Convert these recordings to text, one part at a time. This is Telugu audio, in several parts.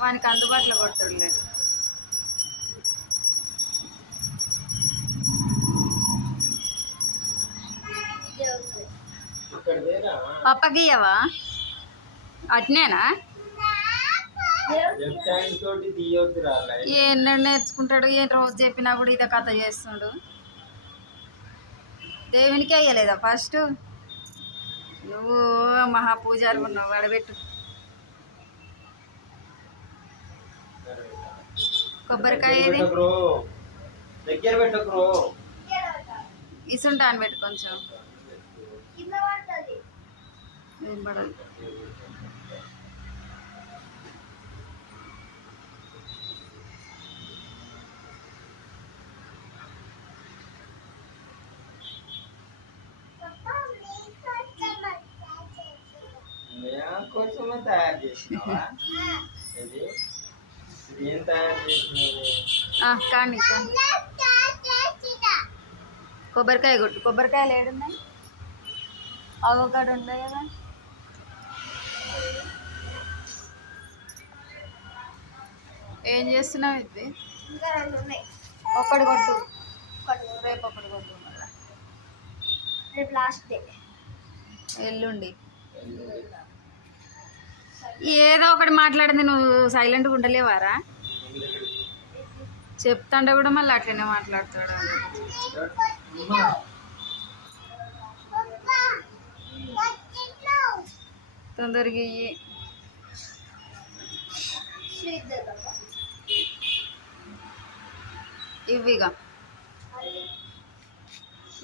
వానికి అందుబాటులో కొట్టలేదు. పప్పగియవా అట్నేనా? ఎన్నో నేర్చుకుంటాడు. ఏం రోజు చెప్పినా కూడా ఇదే కథ చేస్తుండు. దేవునికి అయ్యలేదా ఫస్ట్? నువ్వు మహాపూజారి ఉన్నావు. వడబెట్టు. కొబ్బరికాయ ఏది ఇసుంటా అని పెట్టు. కొంచెం ఏం పడదు. కోసమే తయారు చేసినావా? ఏం తయారు చేసినావు? కానీ కొబ్బరికాయ కొట్టు. కొబ్బరికాయలు ఏడున్నాయి? అవకాడ ఉన్నాయి కదా. ఏం చేస్తున్నావు? ఇది ఒక్కటి కొట్టు. రేపు ఒకటి కొట్టు. రేపు లాస్ట్ డే. ఎల్లుండి ఏదో ఒకటి మాట్లాడింది. నువ్వు సైలెంట్గా ఉండలేవారా? చెప్తాంటే కూడా మళ్ళీ అట్లనే మాట్లాడతాడు. తొందరగా ఇవ్విగా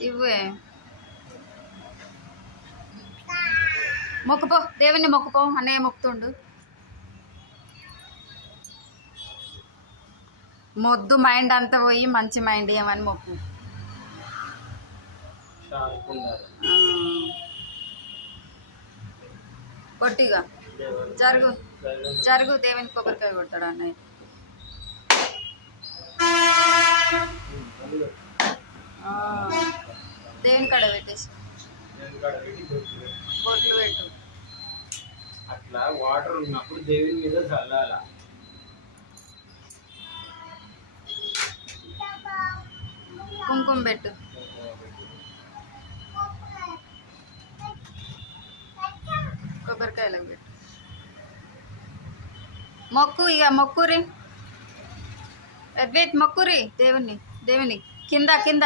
ఇవ్వే. మొక్కుపో, దేవుని మొక్కుపో. అన్నయ్య మొక్కుతుండు. మొద్దు మైండ్ అంతా పోయి మంచి మైండ్ ఏమని మొక్కు. కొట్టిగా జరుగు జరుగు. దేవుని కొబ్బరికాయ కొడతాడు అన్నయ్య. దేవుని కాడ పెట్టేసి బొట్లు పెట్టు. అట్లా వాటర్ ఉన్నప్పుడు దేవుని మీద చల్లాల. కుంకుమ పెట్టు. కొబ్బరికాయలకు పెట్టు. మొక్కు ఇక మొక్కురి. మొక్కురి దేవుని కింద కింద